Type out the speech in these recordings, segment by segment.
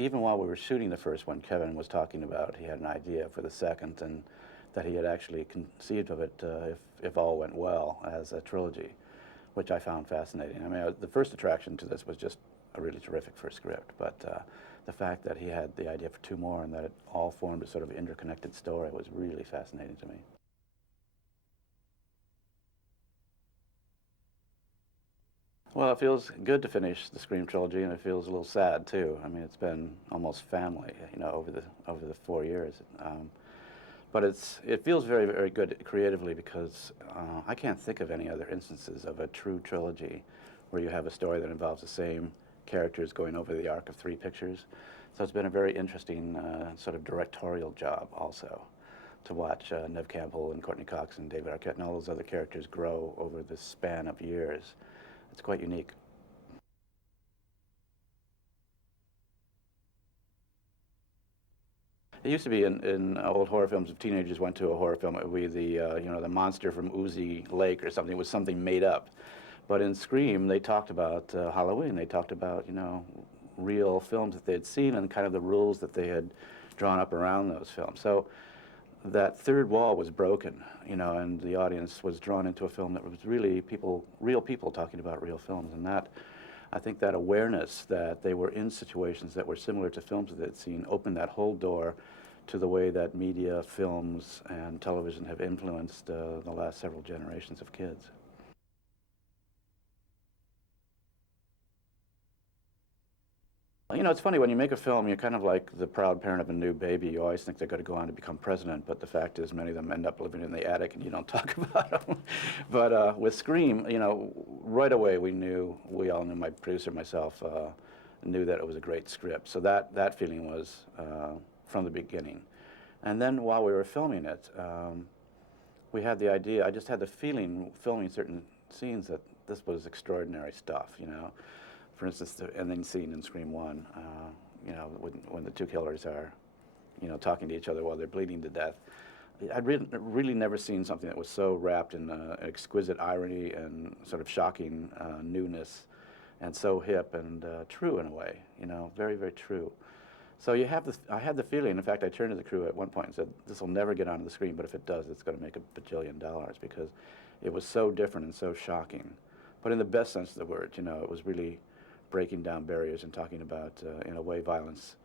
even while we were shooting the first one, Kevin was talking about he had an idea for the second, and that he had actually conceived of it, if all went well, as a trilogy, which I found fascinating. I mean, the first attraction to this was just a really terrific first script, but the fact that he had the idea for two more and that it all formed a sort of interconnected story was really fascinating to me. Well, it feels good to finish the Scream trilogy, and it feels a little sad too. I mean, it's been almost family, you know, over the 4 years. But it feels very, very good creatively because I can't think of any other instances of a true trilogy where you have a story that involves the same characters going over the arc of 3 pictures. So it's been a very interesting sort of directorial job also to watch Neve Campbell and Courtney Cox and David Arquette and all those other characters grow over this span of years. It's quite unique. It used to be in old horror films, if teenagers went to a horror film, it would be the, you know, the monster from Oozy Lake or something. It was something made up. But in Scream, they talked about Halloween. They talked about, you know, real films that they had seen and kind of the rules that they had drawn up around those films. So that third wall was broken, you know, and the audience was drawn into a film that was really people, real people talking about real films. And that, I think that awareness that they were in situations that were similar to films that they'd seen opened that whole door to the way that media, films, and television have influenced the last several generations of kids. You know, it's funny, when you make a film, you're kind of like the proud parent of a new baby. You always think they're going to go on to become president, but the fact is many of them end up living in the attic and you don't talk about them. But with Scream, you know, right away we all knew, my producer, myself, knew that it was a great script. So that feeling was from the beginning. And then while we were filming it, we had the idea, I just had the feeling filming certain scenes that this was extraordinary stuff, you know. For instance, the ending scene in Scream 1, you know, when the two killers are, you know, talking to each other while they're bleeding to death. I'd really never seen something that was so wrapped in exquisite irony and sort of shocking newness, and so hip and true in a way, you know, very, very true. So you have this, I had the feeling, in fact, I turned to the crew at one point and said, this will never get onto the screen, but if it does, it's going to make $1 bajillion, because it was so different and so shocking. But in the best sense of the word, you know, it was really breaking down barriers and talking about, in a way, violence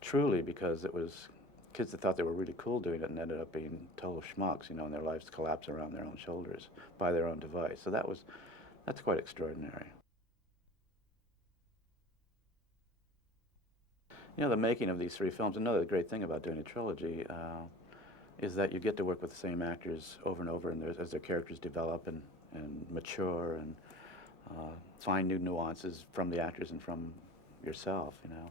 truly, because it was kids that thought they were really cool doing it and ended up being total schmucks, you know, and their lives collapse around their own shoulders by their own device. So that's quite extraordinary. You know, the making of these 3 films, another great thing about doing a trilogy is that you get to work with the same actors over and over, and as their characters develop and mature and find new nuances from the actors and from yourself, you know,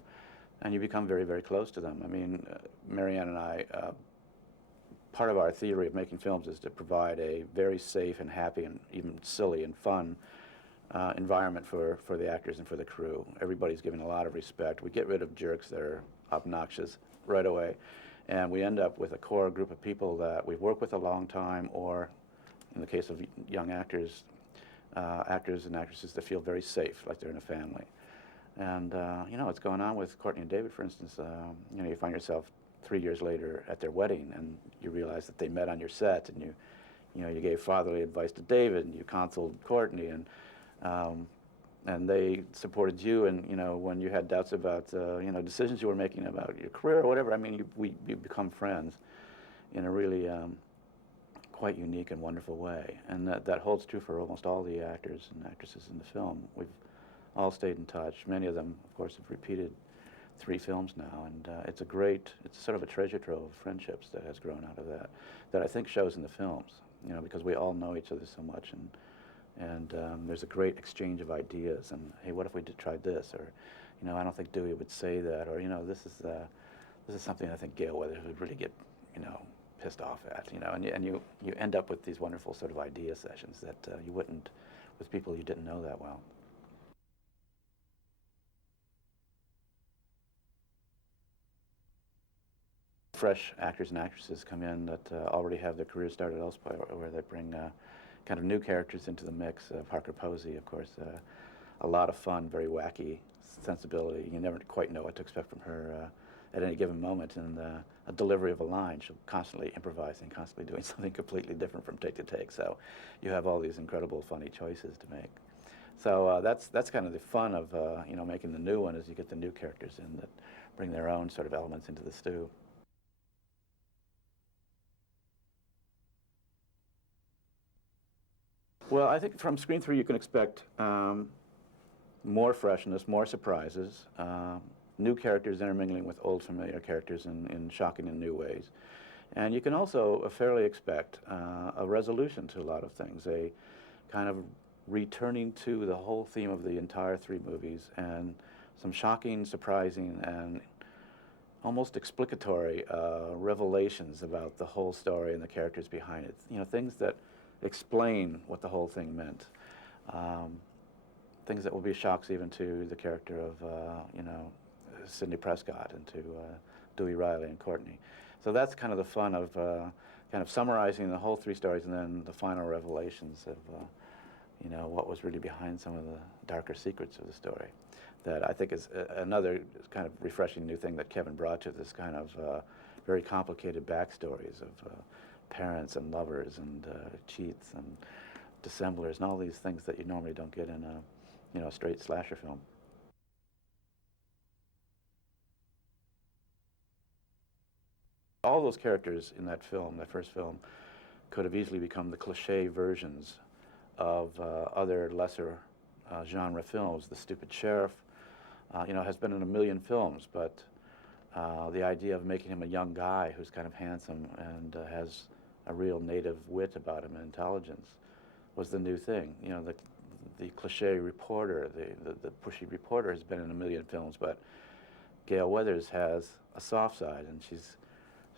and you become very, very close to them. I mean, Marianne and I, part of our theory of making films is to provide a very safe and happy and even silly and fun environment for the actors and for the crew. Everybody's given a lot of respect. We get rid of jerks that are obnoxious right away, and we end up with a core group of people that we've worked with a long time, or in the case of young actors, actors and actresses that feel very safe, like they're in a family. And you know, what's going on with Courtney and David, for instance, you know, you find yourself 3 years later at their wedding, and you realize that they met on your set, and you know, you gave fatherly advice to David, and you counseled Courtney, and they supported you, and you know, when you had doubts about you know, decisions you were making about your career or whatever. I mean, we become friends in a really quite unique and wonderful way, and that holds true for almost all the actors and actresses in the film. We've all stayed in touch. Many of them, of course, have repeated 3 films now, and it's sort of a treasure trove of friendships that has grown out of that I think shows in the films, you know, because we all know each other so much, and there's a great exchange of ideas, and hey, what if we tried this, or, you know, I don't think Dewey would say that, or, you know, this is something I think Gale Weathers would really get, you know, pissed off at, you know, and you end up with these wonderful sort of idea sessions that you wouldn't with people you didn't know that well. Fresh actors and actresses come in that already have their careers started elsewhere, where they bring kind of new characters into the mix. Parker Posey, of course, a lot of fun, very wacky sensibility. You never quite know what to expect from her at any given moment. And a delivery of a line, she'll constantly improvising, constantly doing something completely different from take to take. So you have all these incredible, funny choices to make. So that's kind of the fun of you know, making the new one, is you get the new characters in that bring their own sort of elements into the stew. Well, I think from Scream 3 you can expect more freshness, more surprises, new characters intermingling with old familiar characters in shocking and new ways. And you can also fairly expect a resolution to a lot of things, a kind of returning to the whole theme of the entire three movies, and some shocking, surprising, and almost explicatory revelations about the whole story and the characters behind it. You know, things that explain what the whole thing meant. Things that will be shocks even to the character of, you know, Sidney Prescott, and to Dewey Riley and Courtney. So that's kind of the fun of kind of summarizing the whole three stories, and then the final revelations of, you know, what was really behind some of the darker secrets of the story. That I think is another kind of refreshing new thing that Kevin brought to this kind of very complicated backstories of parents and lovers and cheats and dissemblers and all these things that you normally don't get in a, you know, straight slasher film. All those characters in that film, that first film, could have easily become the cliche versions of other lesser genre films. The Stupid Sheriff, you know, has been in a million films, but the idea of making him a young guy who's kind of handsome and has a real native wit about him and intelligence was the new thing. You know, the cliche reporter, the pushy reporter has been in a million films, but Gale Weathers has a soft side, and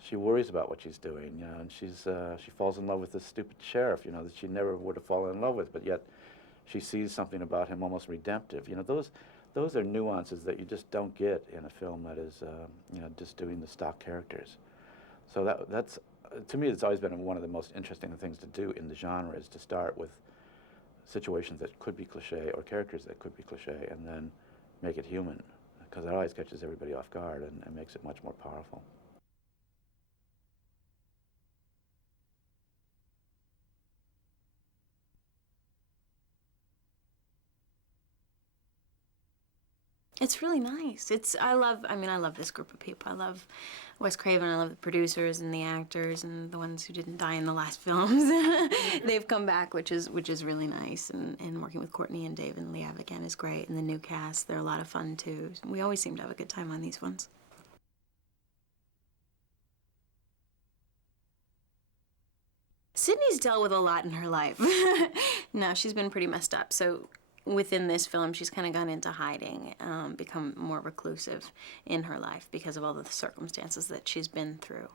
she worries about what she's doing, you know, and she falls in love with this stupid sheriff, you know, that she never would have fallen in love with, but yet she sees something about him almost redemptive. You know, those are nuances that you just don't get in a film that is, you know, just doing the stock characters. So that's, to me, it's always been one of the most interesting things to do in the genre, is to start with situations that could be cliche, or characters that could be cliche, and then make it human, because it always catches everybody off guard and makes it much more powerful. It's really nice. I mean, I love this group of people. I love Wes Craven. I love the producers and the actors and the ones who didn't die in the last films. They've come back, which is really nice. And working with Courtney and Dave and Liev again is great. And the new cast, they're a lot of fun too. We always seem to have a good time on these ones. Sydney's dealt with a lot in her life. No, she's been pretty messed up. So within this film, she's kind of gone into hiding, become more reclusive in her life because of all the circumstances that she's been through.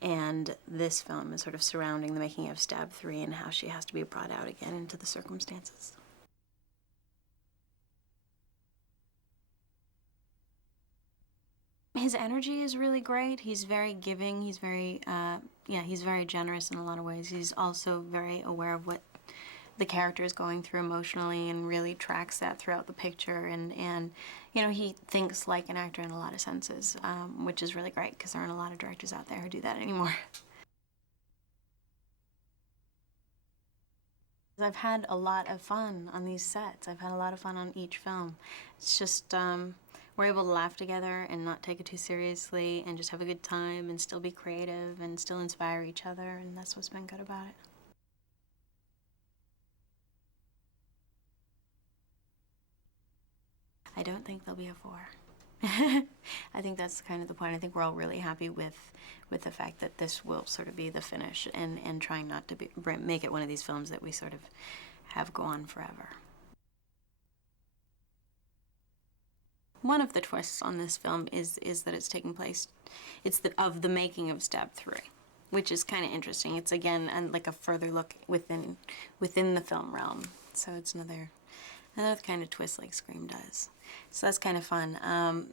And this film is sort of surrounding the making of Stab 3 and how she has to be brought out again into the circumstances. His energy is really great. He's very giving. He's very, yeah, he's very generous in a lot of ways. He's also very aware of what the character is going through emotionally, and really tracks that throughout the picture. And you know, he thinks like an actor in a lot of senses, which is really great, because there aren't a lot of directors out there who do that anymore. I've had a lot of fun on these sets. I've had a lot of fun on each film. It's just, we're able to laugh together and not take it too seriously, and just have a good time and still be creative and still inspire each other, and that's what's been good about it. I don't think there'll be a 4. I think that's kind of the point. I think we're all really happy with the fact that this will sort of be the finish, and trying not to make it one of these films that we sort of have go on forever. One of the twists on this film is that it's taking place, it's of the making of Stab 3, which is kind of interesting. It's again like a further look within the film realm. So it's another kind of twist like Scream does. So that's kind of fun.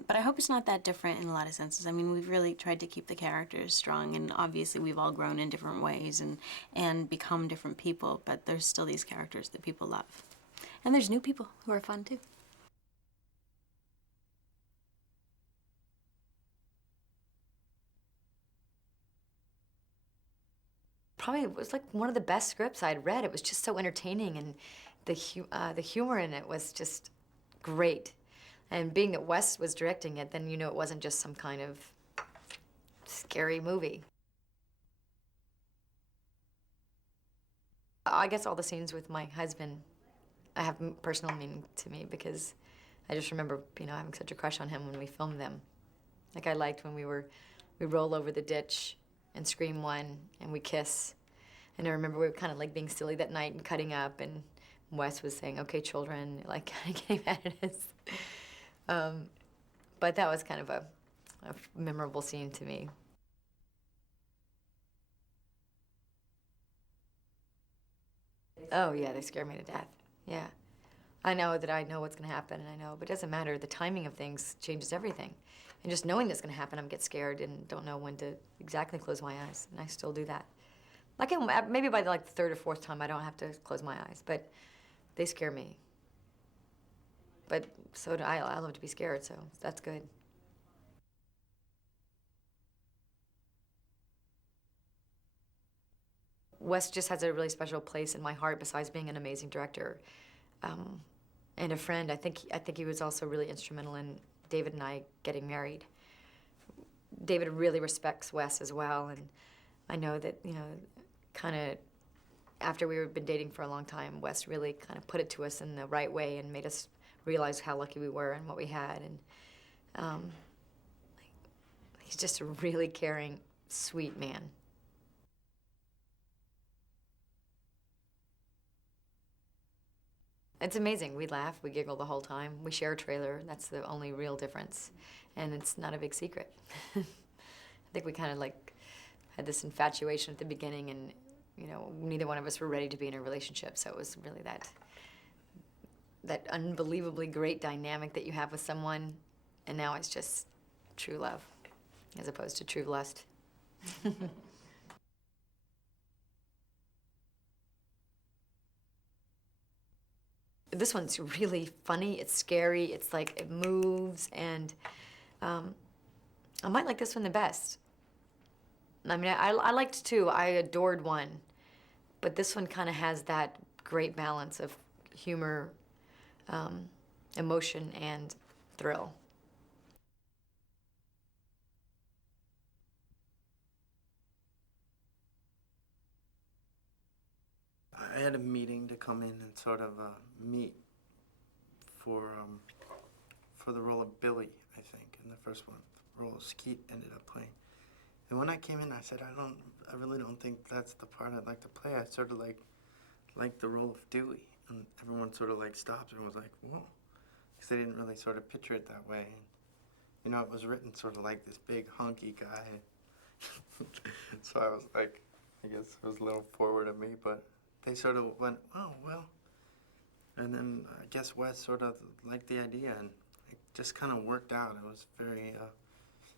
But I hope it's not that different in a lot of senses. I mean, we've really tried to keep the characters strong, and obviously we've all grown in different ways and become different people, but there's still these characters that people love. And there's new people who are fun too. Probably it was like one of the best scripts I'd read. It was just so entertaining, and the humor in it was just great. And being that Wes was directing it, then you know it wasn't just some kind of scary movie. I guess all the scenes with my husband have personal meaning to me because I just remember, having such a crush on him when we filmed them. Like I liked when we roll over the ditch and Scream 1 and we kiss. And I remember we were kind of like being silly that night and cutting up, and Wes was saying, "Okay, children," like kind of getting mad at us. But that was kind of a memorable scene to me. Oh yeah, they scare me to death. Yeah. I know that I know what's gonna happen, and I know, but it doesn't matter. The timing of things changes everything. And just knowing that's gonna happen, I'm get scared and don't know when to exactly close my eyes, and I still do that. Like maybe by the third or fourth time, I don't have to close my eyes, but they scare me. But so do I. I love to be scared, so that's good. Wes just has a really special place in my heart besides being an amazing director. And a friend. I think he was also really instrumental in David and I getting married. David really respects Wes as well, and I know that, kind of after we had been dating for a long time, Wes really kind of put it to us in the right way and made us realize how lucky we were and what we had. And he's just a really caring, sweet man. It's amazing. We laugh, we giggle the whole time. We share a trailer. That's the only real difference. And it's not a big secret. I think we kind of had this infatuation at the beginning, and neither one of us were ready to be in a relationship. So it was really that unbelievably great dynamic that you have with someone, and now it's just true love as opposed to true lust. This one's really funny. It's scary. It's like it moves, and I might like this one the best. I mean, I liked two. I adored one, but this one kind of has that great balance of humor, emotion, and thrill. I had a meeting to come in and sort of meet for the role of Billy, I think, in the first one. The role of Skeet ended up playing. And when I came in, I said, I really don't think that's the part I'd like to play. I sort of like the role of Dewey. And everyone sort of stopped and was like, whoa. Because they didn't really sort of picture it that way. And, it was written sort of like this big hunky guy. So I was like, I guess it was a little forward of me, but they sort of went, oh, well. And then I guess Wes sort of liked the idea, and it just kind of worked out. It was very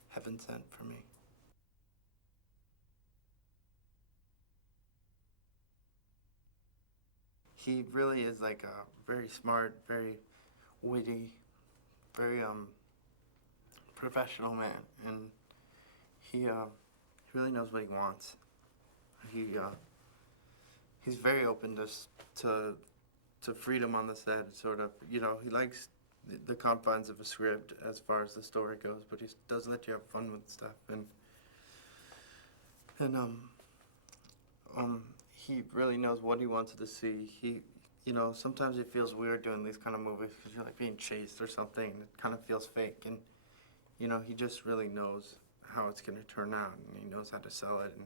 heaven sent for me. He really is like a very smart, very witty, very professional man, and he really knows what he wants. He's very open to freedom on the set. Sort of, he likes the confines of a script as far as the story goes, but he does let you have fun with stuff. And he really knows what he wants to see. Sometimes it feels weird doing these kind of movies because you're being chased or something, and it kind of feels fake. And he just really knows how it's going to turn out, and he knows how to sell it. And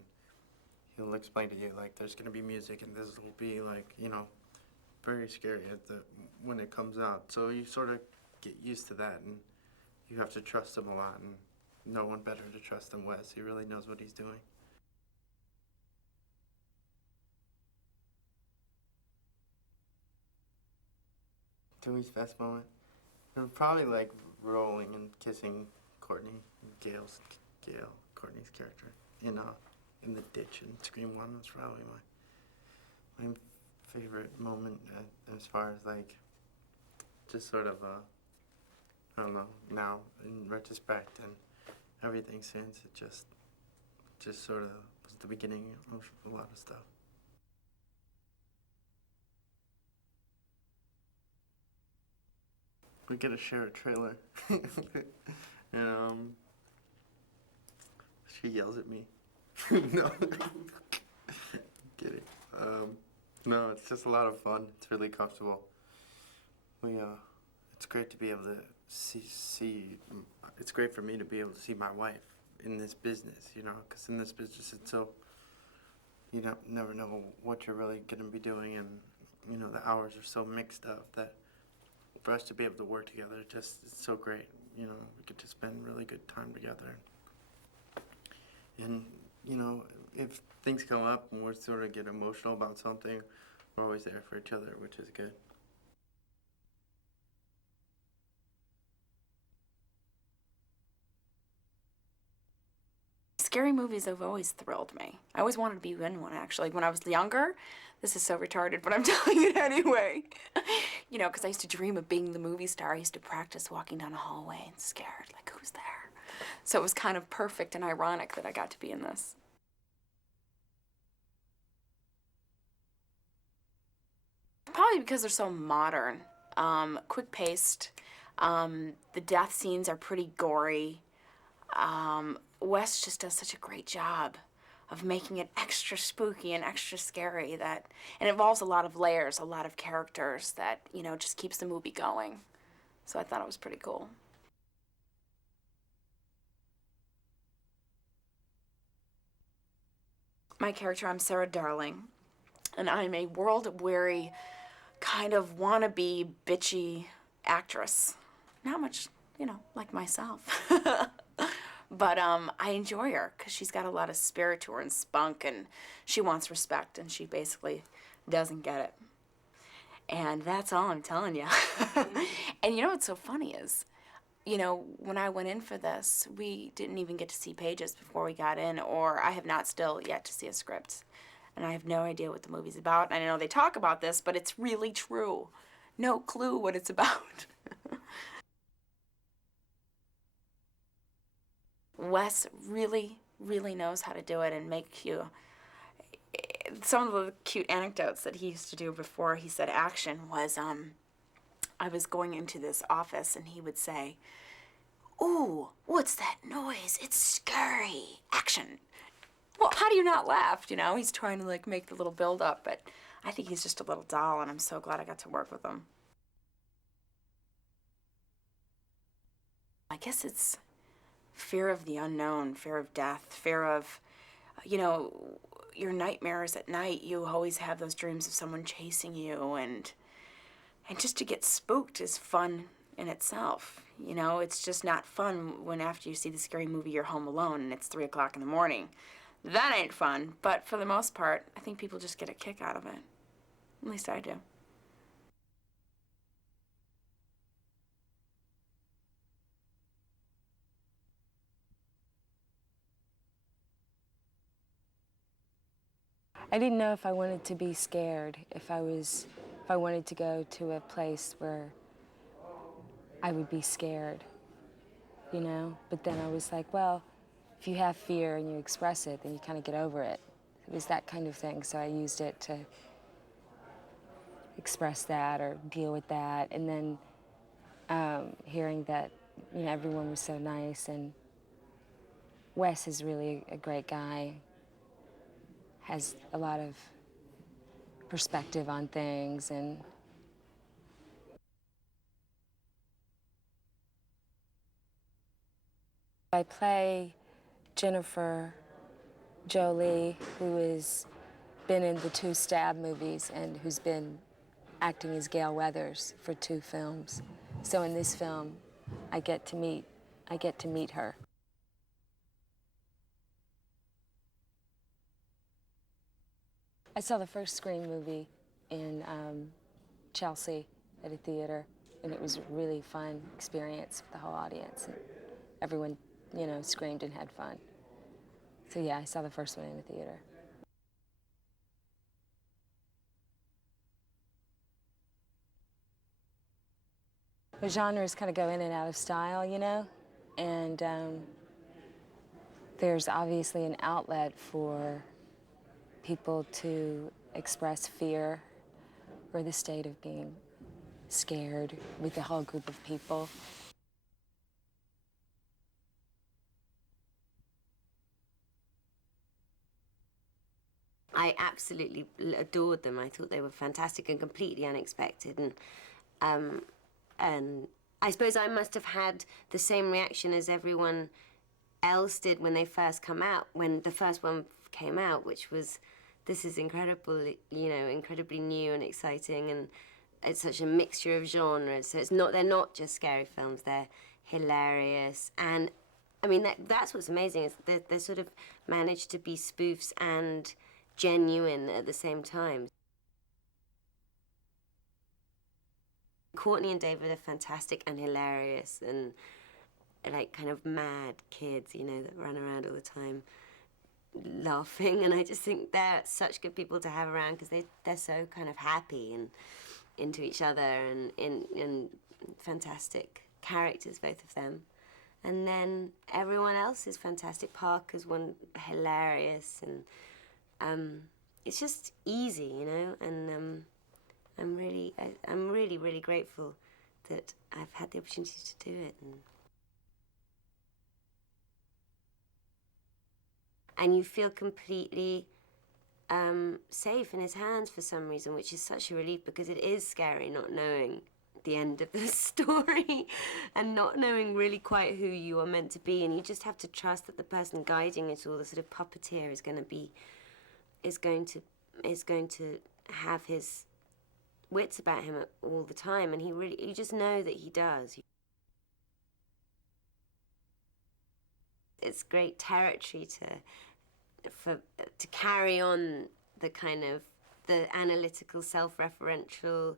he'll explain to you there's going to be music, and this will be very scary when it comes out. So you sort of get used to that, and you have to trust him a lot. And no one better to trust than Wes. He really knows what he's doing. Dewey's best moment? It was probably rolling and kissing Courtney, Courtney's character, in the ditch in Scream 1 was probably my favorite moment as far as like just sort of I don't know, now in retrospect and everything since, it just sort of was the beginning of a lot of stuff. We get to share a trailer. And she yells at me. No. Kidding. No, it's just a lot of fun. It's really comfortable. It's great to be able to see. It's great for me to be able to see my wife in this business, you know, because in this business it's so, you never know what you're really going to be doing, and, you know, the hours are so mixed up that for us to be able to work together, it's so great. You know, we get to spend really good time together. And, you know, if things come up and we're sort of get emotional about something, we're always there for each other, which is good. Scary movies have always thrilled me. I always wanted to be in one, actually. When I was younger, this is so retarded, but I'm telling it anyway. You know, because I used to dream of being the movie star. I used to practice walking down a hallway and scared, like, who's there? So it was kind of perfect and ironic that I got to be in this. Probably because they're so modern, quick-paced. The death scenes are pretty gory. Wes just does such a great job of making it extra spooky and extra scary, that it involves a lot of layers, a lot of characters that, you know, just keeps the movie going. So I thought it was pretty cool. My character, I'm Sarah Darling, and I'm a world-weary, kind of wannabe, bitchy actress. Not much, you know, like myself. But I enjoy her because she's got a lot of spirit to her and spunk, and she wants respect, and she basically doesn't get it. And that's all I'm telling you. And you know what's so funny is, you know, when I went in for this, we didn't even get to see pages before we got in, or I have not still yet to see a script. And I have no idea what the movie's about. And I know they talk about this, but it's really true. No clue what it's about. Wes really, really knows how to do it and make you... Some of the cute anecdotes that he used to do before he said action was, I was going into this office and he would say, "Ooh, what's that noise? It's scary. Action." Well, how do you not laugh, you know? He's trying to, like, make the little build-up, but I think he's just a little doll, and I'm so glad I got to work with him. I guess it's fear of the unknown, fear of death, fear of, you know, your nightmares at night. You always have those dreams of someone chasing you, and just to get spooked is fun in itself. You know, it's just not fun when after you see the scary movie you're home alone and it's 3 o'clock in the morning. That ain't fun, but for the most part, I think people just get a kick out of it. At least I do. I didn't know if I wanted to be scared, if I wanted to go to a place where I would be scared, you know? But then I was like, well, if you have fear and you express it, then you kind of get over it. It was that kind of thing, so I used it to express that or deal with that. And then hearing that, you know, everyone was so nice, and Wes is really a great guy, has a lot of perspective on things, and I play Jennifer Jolie, who has been in the 2 Stab movies and who's been acting as Gale Weathers for 2 films. So in this film, I get to meet her. I saw the first Scream movie in Chelsea at a theater, and it was a really fun experience with the whole audience. And everyone, you know, screamed and had fun. So yeah, I saw the first one in the theater. the genres kind of go in and out of style, you know? And there's obviously an outlet for people to express fear or the state of being scared with a whole group of people. I absolutely adored them. I thought they were fantastic and completely unexpected. And I suppose I must have had the same reaction as everyone else did when they first come out, when the first one came out, which was, this is incredible, you know, incredibly new and exciting, and it's such a mixture of genres. So they're not just scary films, they're hilarious. And I mean, that's what's amazing, is they're sort of managed to be spoofs and genuine at the same time. Courtney and David are fantastic and hilarious and like kind of mad kids, you know, that run around all the time laughing. And I just think they're such good people to have around because they're so kind of happy and into each other and fantastic characters, both of them. And then everyone else is fantastic. Parker's one hilarious, and it's just easy, you know. And I'm really, really grateful that I've had the opportunity to do it. And you feel completely safe in his hands for some reason, which is such a relief, because it is scary not knowing the end of the story and not knowing really quite who you are meant to be, and you just have to trust that the person guiding it, or the sort of puppeteer, is going to have his wits about him all the time, and you just know that he does. It's great territory to carry on the kind of the analytical, self-referential,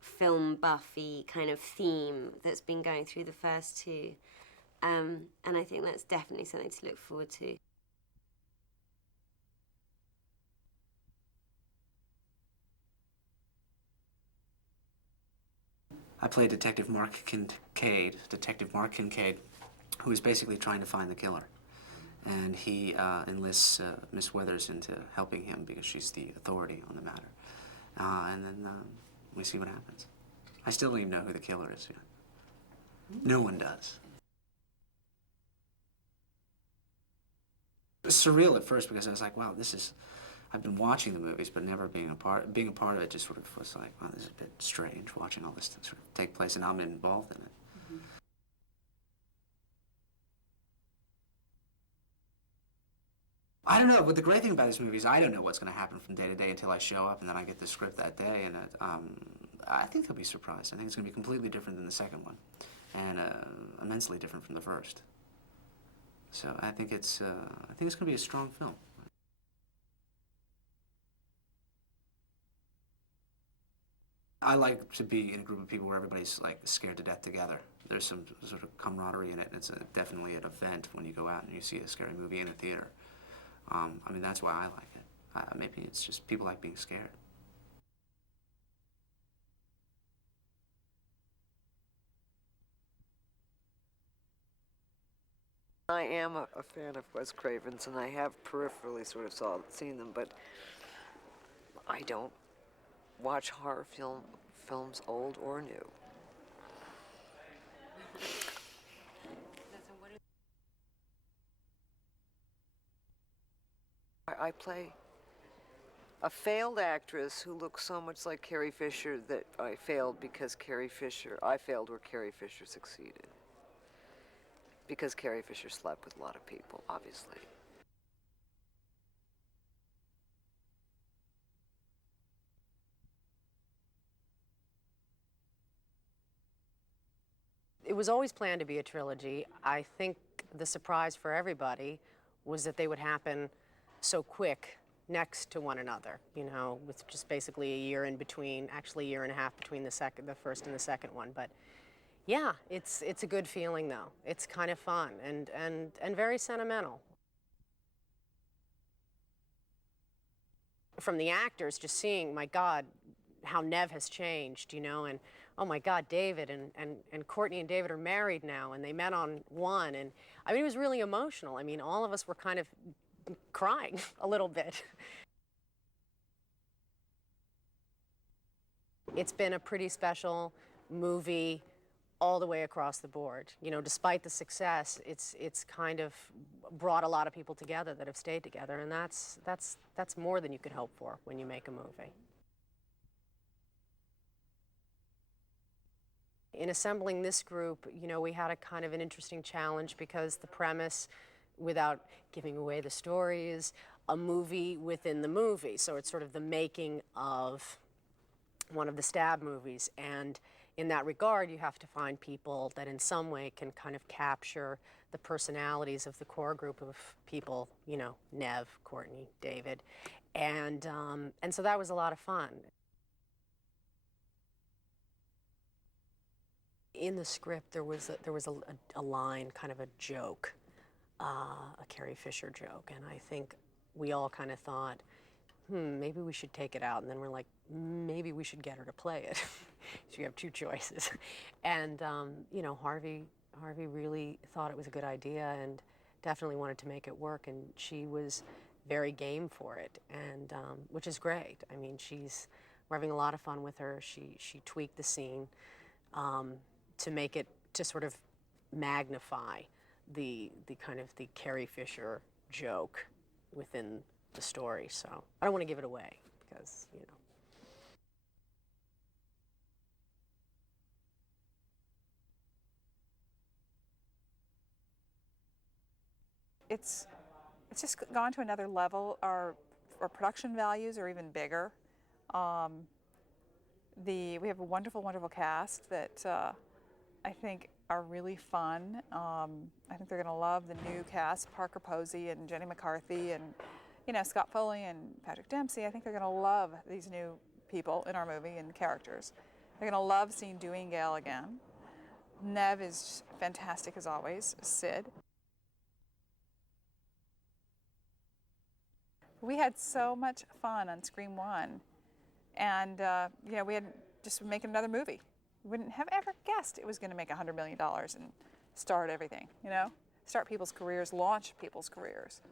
film buffy kind of theme that's been going through the first two. And I think that's definitely something to look forward to. I play Detective Mark Kincaid, who is basically trying to find the killer. And he enlists Miss Weathers into helping him because she's the authority on the matter. And then we see what happens. I still don't even know who the killer is yet. No one does. It was surreal at first because I was like, wow, I've been watching the movies, but never being a part of it just sort of was like, wow, this is a bit strange, watching all this sort of take place, and I'm involved in it. Mm-hmm. I don't know. But the great thing about this movie is I don't know what's going to happen from day to day until I show up, and then I get the script that day, and I think they'll be surprised. I think it's going to be completely different than the second one, and immensely different from the first. So I think it's going to be a strong film. I like to be in a group of people where everybody's like scared to death together. There's some sort of camaraderie in it, and it's definitely an event when you go out and you see a scary movie in a theater. I mean, that's why I like it. Maybe it's just people like being scared. I am a fan of Wes Craven's, and I have peripherally sort of seen them, but I don't watch horror films old or new. I play a failed actress who looks so much like Carrie Fisher that I failed where Carrie Fisher succeeded. Because Carrie Fisher slept with a lot of people, obviously. It was always planned to be a trilogy. I think the surprise for everybody was that they would happen so quick next to one another, you know, with just basically a year in between, actually a year and a half between the first and the second one. But yeah, it's a good feeling though. It's kind of fun and very sentimental. From the actors, just seeing, my God, how Nev has changed, you know, and oh my God, David and Courtney and David are married now, and they met on one. And I mean, it was really emotional. I mean, all of us were kind of crying a little bit. It's been a pretty special movie all the way across the board. You know, despite the success, it's kind of brought a lot of people together that have stayed together, and that's more than you could hope for when you make a movie. In assembling this group, you know, we had a kind of an interesting challenge because the premise, without giving away the story, is a movie within the movie. So it's sort of the making of one of the Stab movies. And in that regard, you have to find people that in some way can kind of capture the personalities of the core group of people, you know, Nev, Courtney, David. And so that was a lot of fun. In the script, there was a line, kind of a joke, a Carrie Fisher joke, and I think we all kind of thought, maybe we should take it out. And then we're like, maybe we should get her to play it. So you have two choices. And, you know, Harvey really thought it was a good idea and definitely wanted to make it work. And she was very game for it, and which is great. I mean, we're having a lot of fun with her. She tweaked the scene to make it, to sort of magnify the kind of the Carrie Fisher joke within the story. So I don't want to give it away because, you know. It's just gone to another level. Our production values are even bigger. We have a wonderful, wonderful cast that I think are really fun. I think they're going to love the new cast, Parker Posey and Jenny McCarthy and, you know, Scott Foley and Patrick Dempsey. I think they're going to love these new people in our movie and characters. They're going to love seeing Dewey and Gale again. Nev is fantastic as always, Sid. We had so much fun on Scream 1, and you know, we had just making another movie. We wouldn't have ever guessed it was going to make $100 million and start everything, you know? Start people's careers, launch people's careers.